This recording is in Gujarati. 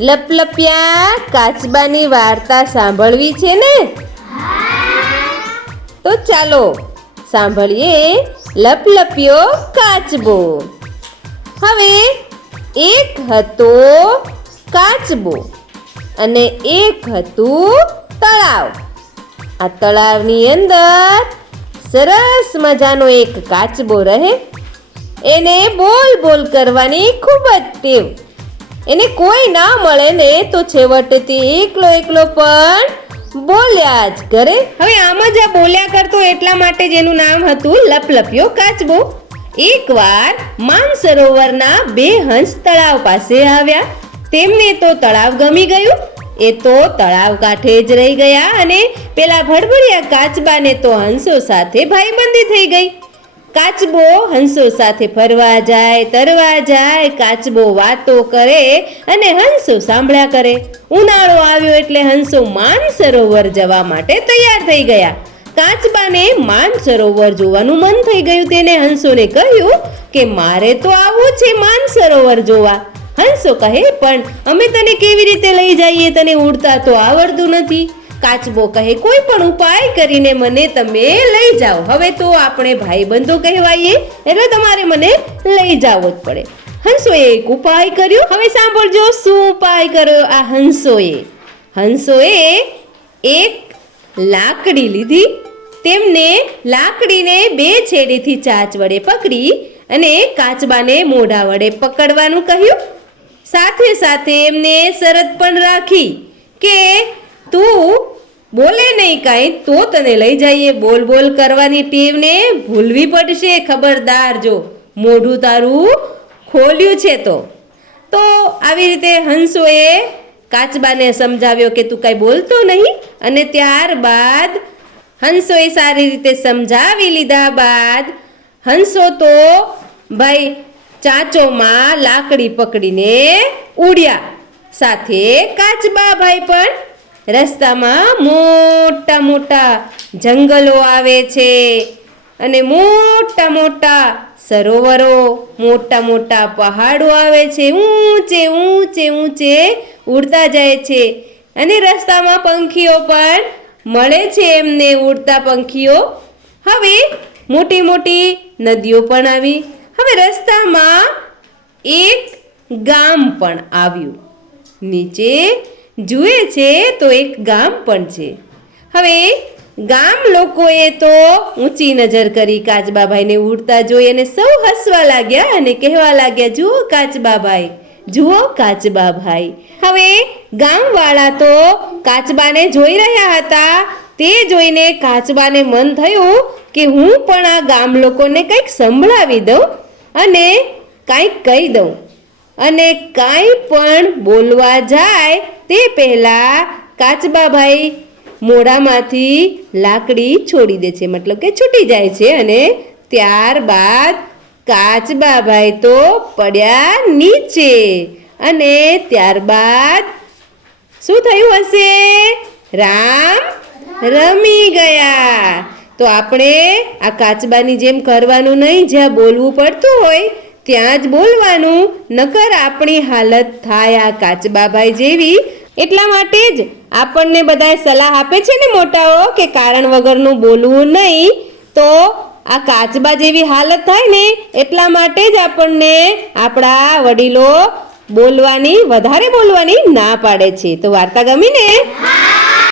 લપલપિયા કાચબાની વાર્તા સાંભળવી છે ને? તો ચાલો સાંભળીએ લપલપિયો કાચબો. હવે એક હતો કાચબો અને એક હતું તળાવ. આ તળાવની અંદર સરસ મજાનો એક કાચબો રહે. એને બોલ બોલ કરવાની ખૂબ જ ટેવ. એને કોઈ ના મળે ને તો છેવટે તે એકલો એકલો પણ બોલ્યા જ કરે. હવે આમ જ આ બોલ્યા કરતો એટલા માટે જ એનું નામ હતું લપલપ્યો કાચબો. એકવાર માનસરોવરના બે હંસ તળાવ પાસે આવ્યા. તેમને તો તળાવ ગમી ગયું. એ તો તળાવ કાંઠે જ રહી ગયા અને પેલા ભડભડિયા કાચબાને તો હંસો સાથે ભાઈબંધી થઈ ગઈ. કાચબો હંસો સાથે ફરવા જાય, તરવા જાય, કાચબો વાતો કરે અને હંસો સાંભળ્યા કરે. ઉનાળો આવ્યો એટલે હંસો માન સરોવર જવા માટે તૈયાર થઈ ગયા. કાચબાને માન સરોવર જોવાનું મન થઈ ગયું. તેને હંસોને કહ્યું કે, મારે તો આવવું છે માન સરોવર જોવા. હંસો કહે, પણ અમે તને કેવી રીતે લઈ જઈએ? તને ઉડતા તો આવડતું નથી. કાચબો કહે, કોઈ પણ ઉપાય કરીને મને તમે લઈ જાઓ. હવે તો આપણે ભાઈબંધો કહેવાઈએ, એટલે તમારે મને લઈ જાવો જ પડે. હંસોએ એક ઉપાય કર્યો. હવે સાંભળજો, શું ઉપાય કર્યો આ હંસોએ? હંસોએ એક લાકડી લીધી, તેમને લાકડીને બે છેડેથી ચાચ વડે પકડી અને કાચબાને મોઢા વડે પકડવાનું કહ્યું. સાથે સાથે એમને શરત પણ રાખી કે, તું બોલે નહીં કાંઈ, તો તને લઈ જઈએ. બોલ બોલ કરવાની ટેવને ભૂલવી પડશે, ખબરદાર. જો મોઢું તારું ખોલ્યું છે તો. તો આવી રીતે હંસોએ કાચબાને સમજાવ્યો કે તું કાંઈ બોલતો નહીં અને ત્યારબાદ હંસોએ સારી રીતે સમજાવી લીધા બાદ હંસો તો ભાઈ ચાંચોમાં લાકડી પકડીને ઉડ્યા. સાથે કાચબા ભાઈ પણ રસ્તામાં મોટા મોટા જંગલો આવે છે અને મોટા મોટા સરોવરો, મોટા મોટા પહાડો આવે છે. ઊંચે ઊંચે ઊંચે ઉડતા જાય છે અને રસ્તામાં પંખીઓ પણ મળે છે એમને ઉડતા પંખીઓ. હવે મોટી મોટી નદીઓ પણ આવી. હવે રસ્તામાં એક ગામ પણ આવ્યું. નીચે જુએ છે તો એક ગામ પણ છે. હવે ગામ લોકોએ તો ઊંચી નજર કરી કાચબાભાઈને ઉડતા જોઈ અને સૌ હસવા લાગ્યા અને કહેવા લાગ્યા, જુઓ કાચબાભાઈ જુઓ કાચબાભાઈ. હવે ગામવાળા તો કાચબાને જોઈ રહ્યા હતા. તે જોઈને કાચબાને મન થયું કે હું પણ આ ગામ લોકોને કંઈક સંભળાવી દઉં અને કાંઈક કહી દઉં. અને કાંઈ પણ બોલવા જાય તે પહેલાં કાચબાભાઈ મોઢામાંથી લાકડી છોડી દે છે. મતલબ કે છૂટી જાય છે અને ત્યારબાદ કાચબાભાઈ તો પડ્યા નીચે. અને ત્યારબાદ શું થયું હશે? રામ રમી ગયા. તો આપણે આ કાચબાની જેમ કરવાનું નહીં, જ્યાં બોલવું પડતું હોય ત્યાં જ બોલવાનું, નકર આપણી હાલત થાય આ કાચબાભાઈ જેવી. એટલા માટે જ આપણને બધા સલાહ આપે છે ને મોટાઓ કે કારણ વગરનું બોલવું નહીં, તો આ કાચબા જેવી હાલત થાય ને, એટલા માટે જ આપણને આપણા વડીલો બોલવાની, વધારે બોલવાની ના પાડે છે. તો વાર્તા ગમી ને?